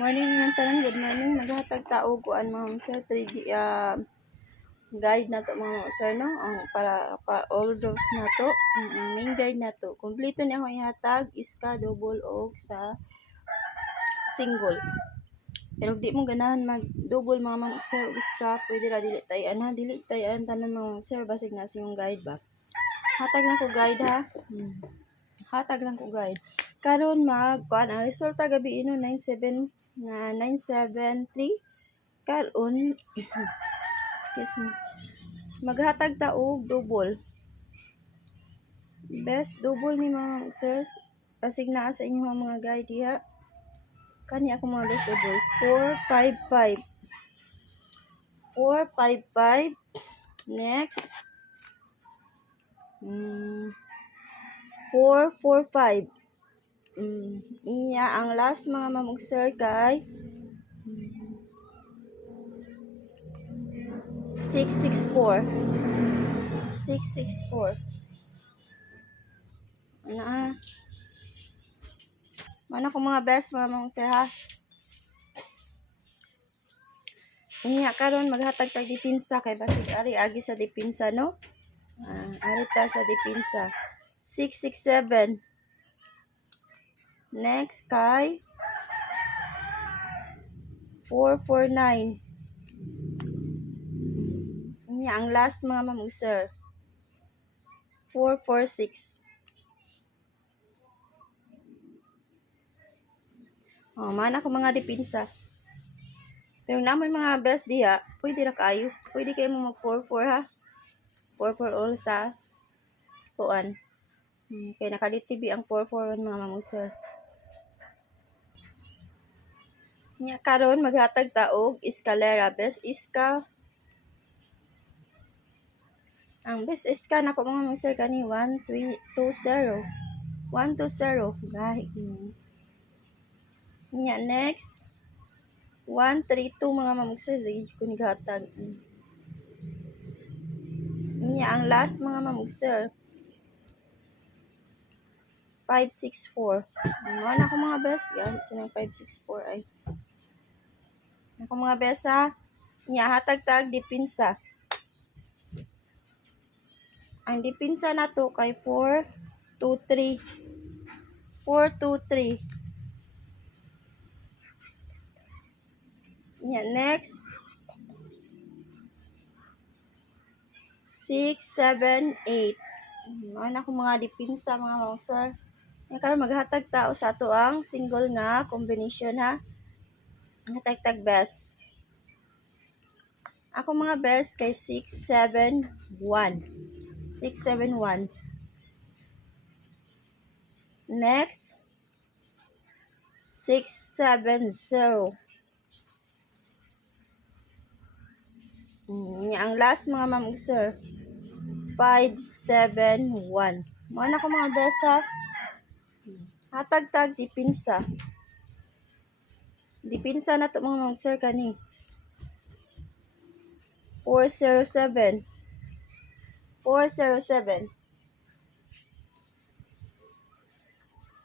Morning ng tanan, good morning. Maghatag tao kuan mga sir 3D guide na to mga sir no. Para all those na to, main guide na to. Kompleto ni ako ihatag iska double og sa single. Pero di mo ganahan mag double mga sir og iska, pwede ra dili tayan ha, dili tayan tanan mga sir basig na siyong guide ba. Hatag lang ko guide ha. Hatag lang ko guide. Karon kuan ang resulta gabi ino 973 karon excuse me, maghatag ta og double best double ni mga sirs basig naa sa inyo mga guide diha kani ako mga best double 455 next 445 inya ang last mga mamong sir kay 664 mana ko mga best mga mamong sir ha. Inya karon maghatag tag dipinsa kay basig ari agi sa dipinsa no. Ari ta sa dipinsa 667 next kay 449 inya ang last mga mamong sir 446 mana ko mga dipinsa. Pero namoy mga best diha, pwede ra kayo. Pwede kayo mo mag 44 ha. 44 all sa kuan. Kay nakalitibi ang 44 mga mamong sir. Nya karon maghatag ta og escalera best iska. Ang best iska nako mga mamong sir kani 120. 120 gahi. Nya next 132 mga mamong sir sige ko ni gatag. Nya ang last mga mamong sir 564. Ano na ko mga best gamit sinang 564 ay. Ako mga best ha. Nya hatag tag dipinsa. Ang dipinsa na to kay 423. 423. Nya next 678. Ano ko mga dipinsa mga mamong sir. Karon maghatag tao sa ato ang single nga combination ha. Hatag tag best. Ako mga best kay 671. 671. Next 670. Ang last mga mamong sir 571. Mana ko mga best ha. Hatag tag dipinsa. Dipinsa na to mga mamong sir kani 407. 407.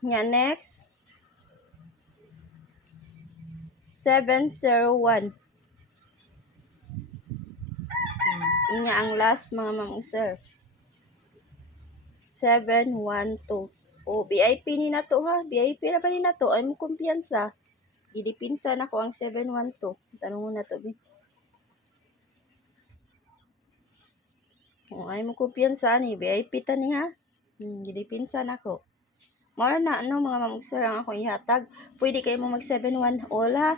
Nya next 701. Inya ang last mga mamong sir 712. VIP ni na to ha. VIP na pa ni na to. Ay mo kumpiyansa. Gidipinsa na ko ang 712. Tanong na to. Ay mo kumpiyansa ni. VIP ta ni ha. Gidipinsa na ko. Mara na mga mamong sir ang akong ihatag. Pwede kayo mo mag 7-1 all ha.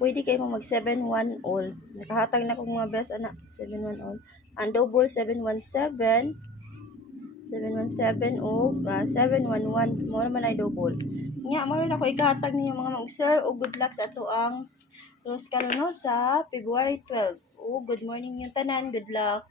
Pwede kayo mo mag 7-1 all. Nakahatag na kong mga best anak 7-1 all. Ang double 717 o 711 mo naman ay double. Nga mara na ko ikahatag ninyo mga mamong sir o good luck sa ato ang Los Calono sa February 12. Good morning yung tanan. Good luck.